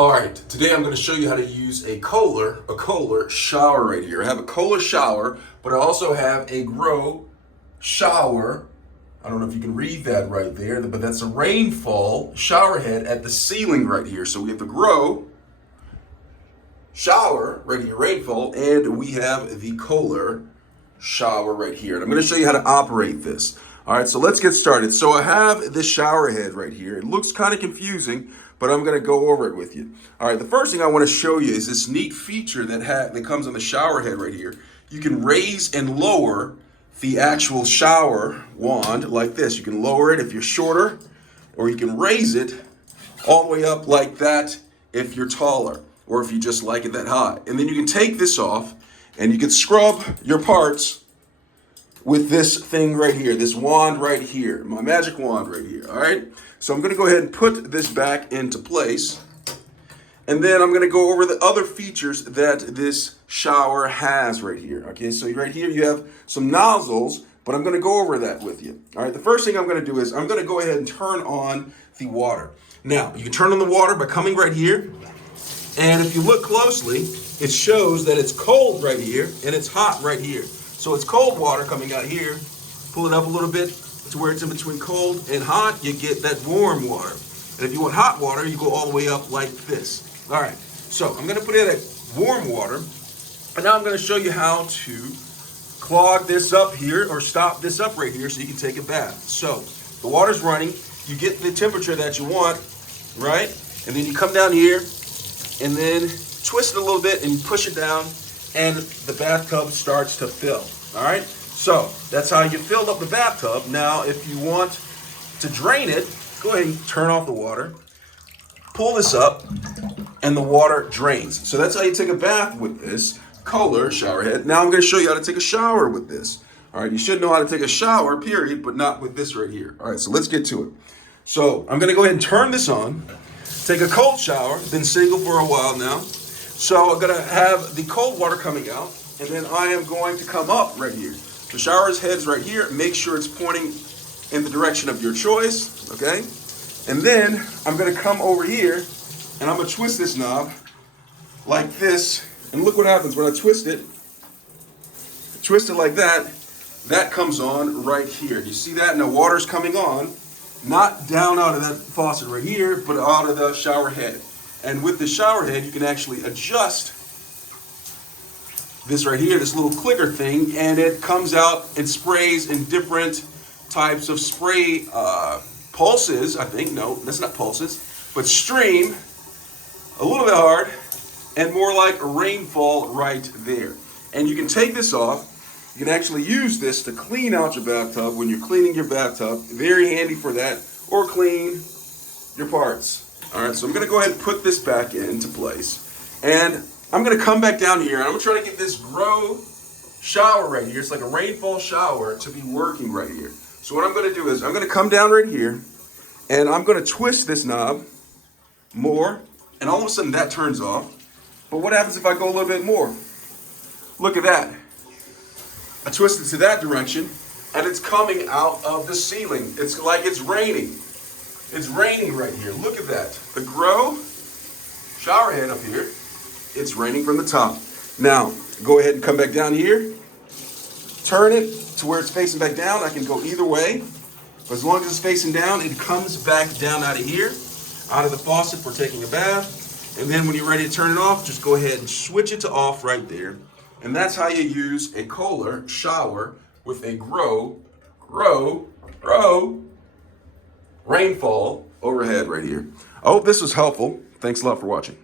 All right, today I'm going to show you how to use a Kohler shower right here. I have a Kohler shower, but I also have a Grow shower. I don't know if you can read that right there, but that's a rainfall shower head at the ceiling right here. So we have the Grow shower right here, rainfall, and we have the Kohler shower right here. And I'm going to show you how to operate this. All right, so let's get started. So I have this shower head right here. It looks kind of confusing, but I'm going to go over it with you. All right, the first thing I want to show you is this neat feature that comes on the shower head right here. You can raise and lower the actual shower wand like this. You can lower it if you're shorter, or you can raise it all the way up like that if you're taller, or if you just like it that high. And then you can take this off and you can scrub your parts with this thing right here, this wand right here, my magic wand right here, all right? So I'm gonna go ahead and put this back into place, and then I'm gonna go over the other features that this shower has right here, okay? So right here you have some nozzles, but I'm gonna go over that with you, all right? The first thing I'm gonna do is I'm gonna go ahead and turn on the water. Now, you can turn on the water by coming right here, and if you look closely, it shows that it's cold right here and it's hot right here. So it's cold water coming out here. Pull it up a little bit to where it's in between cold and hot, you get that warm water. And if you want hot water, you go all the way up like this. All right, so I'm gonna put in that warm water, and now I'm gonna show you how to clog this up here or stop this up right here so you can take a bath. So the water's running, you get the temperature that you want, right? And then you come down here and then twist it a little bit and you push it down, and the bathtub starts to fill, all right? So that's how you filled up the bathtub. Now, if you want to drain it, go ahead and turn off the water, pull this up, and the water drains. So that's how you take a bath with this Kohler shower head. Now I'm gonna show you how to take a shower with this. All right, you should know how to take a shower, period, but not with this right here. All right, so let's get to it. So I'm gonna go ahead and turn this on, take a cold shower, been single for a while now. So I'm gonna have the cold water coming out, and then I am going to come up right here. The shower's head's right here. Make sure it's pointing in the direction of your choice, okay? And then I'm gonna come over here, and I'm gonna twist this knob like this, and look what happens when I twist it like that, that comes on right here. You see that? Now water's coming on, not down out of that faucet right here, but out of the shower head. And with the shower head, you can actually adjust this right here, this little clicker thing, and it comes out and sprays in different types of spray pulses, I think. No, that's not pulses, but stream, a little bit hard, and more like a rainfall right there. And you can take this off. You can actually use this to clean out your bathtub when you're cleaning your bathtub. Very handy for that, or clean your parts. All right, so I'm gonna go ahead and put this back into place. And I'm gonna come back down here, and I'm gonna try to get this Grow shower right here. It's like a rainfall shower to be working right here. So what I'm gonna do is I'm gonna come down right here, and I'm gonna twist this knob more, and all of a sudden that turns off. But what happens if I go a little bit more? Look at that. I twist it to that direction, and it's coming out of the ceiling. It's like it's raining. It's raining right here. Look at that. The Grow shower head up here, it's raining from the top. Now, go ahead and come back down here. Turn it to where it's facing back down. I can go either way. But as long as it's facing down, it comes back down out of here, out of the faucet for taking a bath. And then when you're ready to turn it off, just go ahead and switch it to off right there. And that's how you use a Kohler shower with a Grow rainfall overhead right here. I hope this was helpful. Thanks a lot for watching.